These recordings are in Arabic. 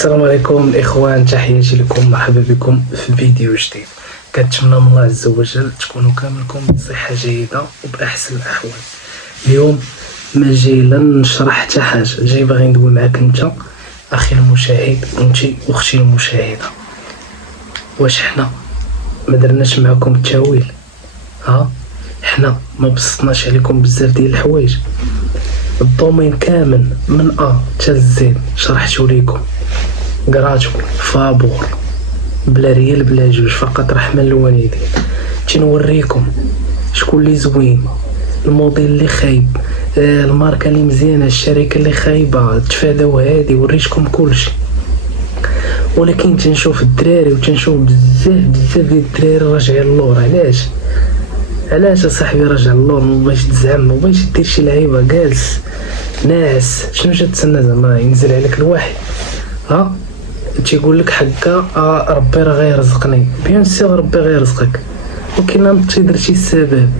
السلام عليكم الاخوان، تحياتي لكم، مرحبا بكم في فيديو جديد. كنتمنى من الله عز وجل تكونوا كاملكم بصحه جيده وباحسن الاحوال. اليوم ما جاي لا نشرح حتى حاجه، جاي باغي ندوي معاك انت اخي المشاهد وانتي اختي المشاهده. واش حنا ما درناش معكم التاويل؟ حنا ما بسطناش عليكم بزاف ديال الحوايج، الدومين كامل من حتى لزد شرحتو ليكم، قراتو فابور بلا ريال بلا جوج، فقط رحمة للوالدين. تنوريكم شكون اللي زوين، الموديل اللي خايب، الماركه اللي مزيانه، الشركه اللي خايبه، تفاداو هادي، وريتكم كلشي. ولكن تنشوف الدراري وتنشوف بزاف ديال الدراري راجعين اللور. علاش اصاحبي راجع اللور؟ مبغيتش تزعم، مبغيتش دير شي لعيبه، جالس ناعس. شنو تتسنى زعما ينزل عليك الوحي؟ تيقول لك حكا ربي راه غيرزقني، بيان سيغ ربي غيرزقك، ولكن انت درتي السبب.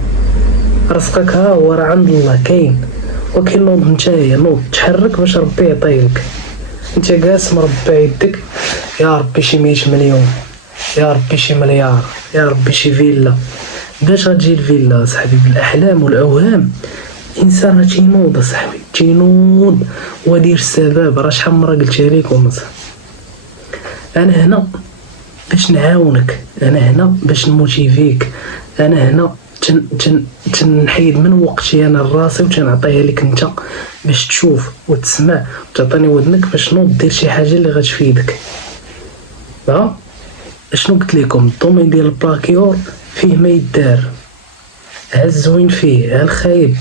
رزقك هو راه عند الله كاين، ولكن نوض نتايا، نوض تحرك باش ربي يعطيلك. انت جالس مربع يدك، يا ربي شي 100 مليون، يا ربي شي مليار، يا ربي شي فيلا. باش غتجي الفيلا صاحبي؟ بالاحلام والاوهام. الانسان راه تينوض صاحبي، تينوض ودير السبب. راه شحال مره قلتها لكم اصاحبي، انا هنا باش نعاونك، انا هنا باش نموتيفيك، انا هنا تنحيد من وقتي انا لراسي وتنعطيها لك انت باش تشوف وتسمع وتعطيني ودنك باش نوض دير شي حاجه اللي غتفيدك. اشنو قلت لكم؟ الدومين ديال البلاكيور فيه ما يدار، ها الزوين فيه، ها الخايب،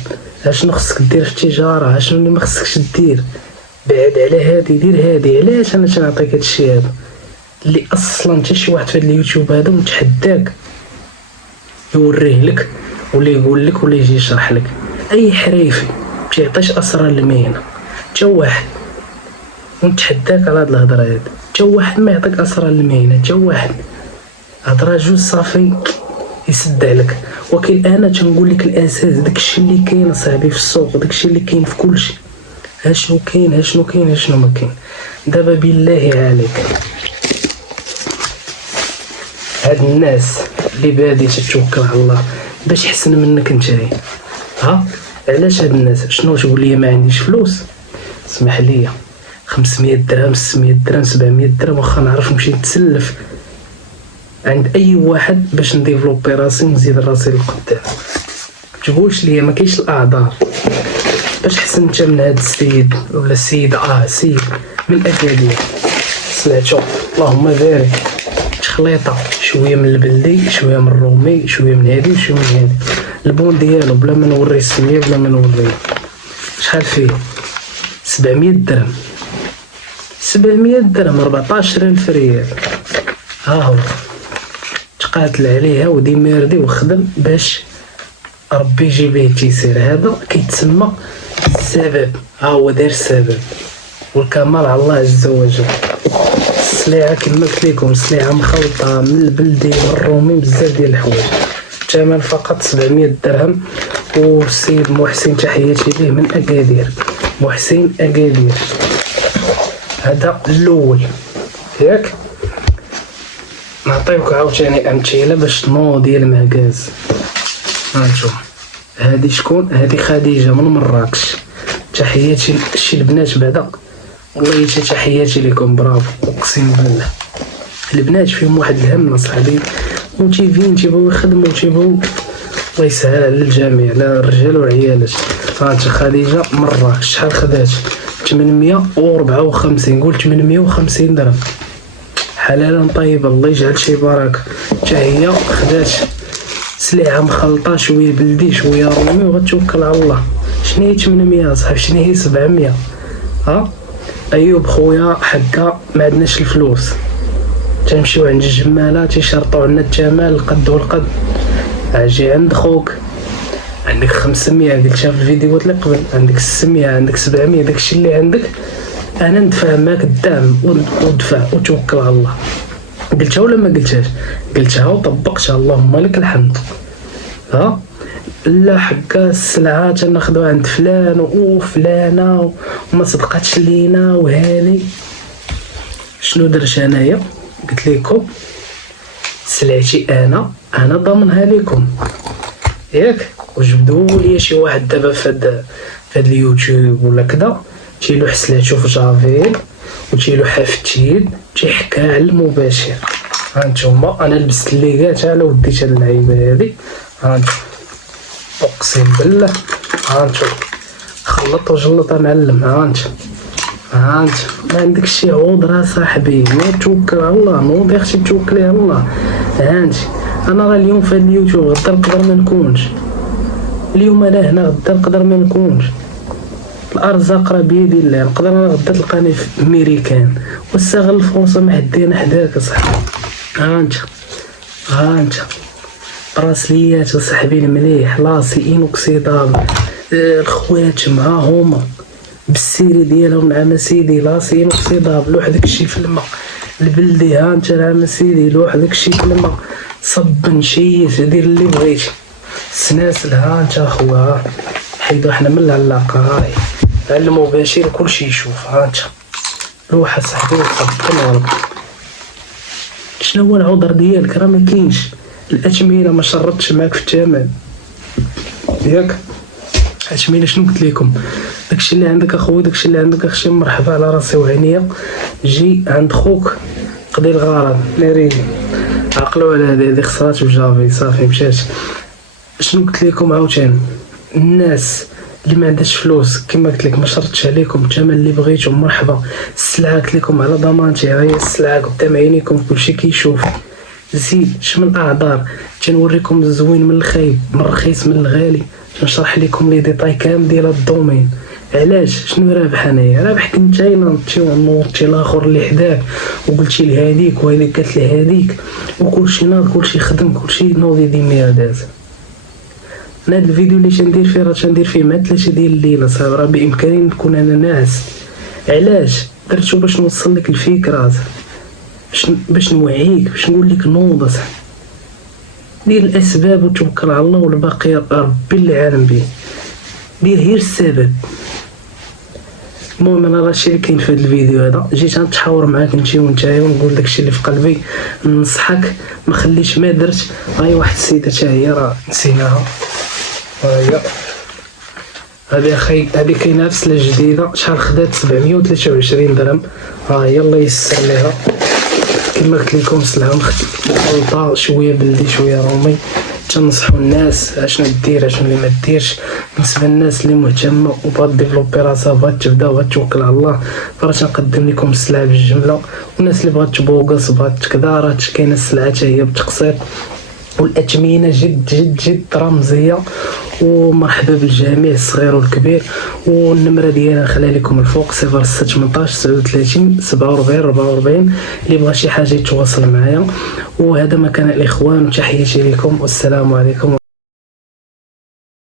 ها شنو خصك دير في التجاره، ها شنو اللي ما خصكش دير، بعد على هادي، دير هادي. علاش انا تنعطيك هادشي هذا اللي اصلا حتى شي واحد في هاد اليوتيوب هذا متحداك يوريه لك ولا يقول لك ولا يجي يشرح لك؟ اي حريفي متيعطيش اسرار المهنه، حتى واحد. ونتحداك على هاد الهضره هادي، حتى واحد ما يعطيك اسرار المهنه، حتى واحد. هضره جوج صافي يسد عليك. ولكن انا تنقول لك الاساس، داكشي اللي كاين صاحبي في السوق، داكشي اللي كاين في كلشي. ها شنو كاين، ها شنو كاين، ها شنو ما كاين. دابا بالله عليك، هاد الناس اللي بادي تتوكل على الله باش يحسن منك نتايا، علاش هاد الناس؟ شنو تقول لي؟ ما عنديش فلوس؟ اسمح لي، 500 درهم 600 درهم 700 درهم واخا نعرف نمشي نتسلف عند اي واحد باش نديفلوبي راسي ونزيد راسي للقدام. تقولش لي ما كاينش الاعذار باش حسن انت من هاد السيد ولا السيده، سيد من اكادير سمعتو اللهم بارك، خليطه شويه من البلدي، شويه من الرومي، شويه من هادي وشويه من هادي. البون ديالو بلا ما نوري السميه، بلا ما نوريه شحال فيه، 700 درهم 700 درهم 14000 ريال. ها هو تقاتل عليها ودي ميردي وخدم باش ربي يجيب ليه التيسير. هذا كيتسمى السبب، هو دار السبب، والكمال على الله عز وجل. السلعه كما قلت لكم، السلعه مخلطه من البلدي والرومي، بزاف ديال الحوايج، الثمن فقط 700 درهم. والسيد محسن تحياتي ليه من اكادير، محسن اكادير. هذا الاول ياك. نعطيوك عاوتاني امثله باش تنوض ديال المعكاز. هانتوما هادي شكون؟ هادي خديجه من مراكش. تحياتي لشي البنات بعدا، والله حتى تحياتي لكم، برافو، اقسم بالله. البنات فيهم واحد الهم صاحبي، موتيفين، تيبغيو يخدموا، تيبغيو الله يسهل على الجميع، على الرجال والعيالات. هانت خديجه مراكش، شحال خدات؟ 854، قول 850 درهم، حلالا طيبه، الله يجعل شي بركه. حتى هي خدات سلعه مخلطه، شويه بلدي شويه رومي، وغتوكل على الله. شنو هي 800 صاحبي؟ شنو هي 700؟ ايوب خويا حكا ما عندناش الفلوس، تنمشيو عند الجماله تيشرطوا عندنا الثمن القد والقد. اجي عند خوك، عندك 500 قلتها في الفيديوهات اللي قبل، عندك 600، عندك 700، داكشي اللي عندك انا ندفع معاك الدعم، ودفع وتوكل على الله. قلتها ولا ما قلتهاش؟ قلتها وطبقتها، اللهم لك الحمد. لا حكا السلعه تناخدوها عند فلان وفلانه وما صدقاتش لينا وهذه. شنو درت انايا؟ قلت لكم سلعتي انا ضامنها لكم ياك، وجبدوا لي شي واحد دابا فهاد اليوتيوب ولا كذا تيلوح سلعتو في جافيل وتيلوحها في التيد تيحكاها على المباشر. هانتوما انا لبست الليغات على وديت هاد اللعيبه هادي، هانتوما اقسم بالله هانتوما خلط وجلط معلم. هانت ما عندك شي عذر صاحبي، ما توكل على الله، نوض اختي توكلي على الله. هانت انا راه اليوم في اليوتيوب غدا نقدر ما نكونش، اليوم انا هنا غدا نقدر ما نكونش، الارزاق راه بيد الله، نقدر انا غدا تلقاني في امريكان واستغل الفرصه محدينا حداك اصاحبي. هانت براسليات صاحبي المليح لاسي انوكسيدابل، الخوات معاهم بالسيري ديالهم مع سيدي لاسي انوكسيدابل، لوح داكشي في الماء البلدي. هانت راه سيدي لوح داكشي في الماء صب نشيش دير اللي بغيتي سناسل. هانت اخويا حيدو حنا من العلاقه، هاي على المباشر كلشي يشوف. هانت روح اصاحبي وصب الغلط. شنو هو العذر ديالك؟ راه ما كاينش الاثمنه ما شرطش معاك في الثمن ياك. اثمنه شنو قلت لكم؟ داكشي اللي عندك اخويا، داكشي اللي عندك اخشي، مرحبا على راسي وعينيا. جي عند خوك قضي الغرض ناري، عقلوا على هذه خسرات بجافي صافي مشات. شنو قلت لكم عاوتاني؟ الناس اللي ما عندهاش فلوس كما قلت لك ما شرطش عليكم الثمن اللي بغيتو، مرحبا. السلعه قلت لكم على ضمانتي، ها هي السلعه قدام عينيكم كلشي كيشوف. زيد شمن الاعذار تنوريكم الزوين من الخايب، من الرخيص من الغالي، نشرح لكم لي ديتاي كامل ديال الدومين. علاش؟ شنو رابح انايا؟ رابحك انت نطي ونورتي الاخر اللي حداك وقلتي لي هذيك وهذيك قالت لي هذيك، وكلشي ناض كلشي خدم كلشي نوضي ديما داز. انا هاد الفيديو اللي تندير فيه راه تندير فيه مع 3 ديال الليله صافي، راه بامكاني نكون انا ناعس. علاش درتو؟ باش نوصل لك الفكره، باش نوعيك، باش نقول لك نوض اصاحبي، دير الاسباب وتوكل على الله والباقي ربي اللي عالم به، دير غير السبب. المهم انا راه اللي كاين في هذا الفيديو هذا، جيت نتحاور معاك انت ونتايا ونقول داكشي اللي في قلبي، ننصحك ما خليش ما درت. هاي واحد السيده حتى هي راه نسيناها، هاهي هذه اخي، هذه كاينه في سله جديده، شحال خدات؟ 723 درهم. ها هي الله يسر ليها كما قلت لكم، سلعه مخلطه شويه بلدي شويه رومي. تنصحوا الناس اشنو دير اشنو اللي ما ديرش. بالنسبه للناس اللي مهتمه وبغات ديفلوبي راسها بغات تبدا وبغات توكل على الله، راه تنقدم لكم السلعه بالجمله. والناس اللي بغات تبوغص بغات كذا راه كاينه السلعه حتى هي بتقسيط، والاثمنه جد جد جد رمزيه. ومرحبا بالجميع الصغير والكبير. والنمره ديالي نخليها لكم الفوق 0618 39 47 44 اللي بغى شي حاجه يتواصل معايا. وهذا مكان الاخوان، وتحياتي لكم والسلام عليكم.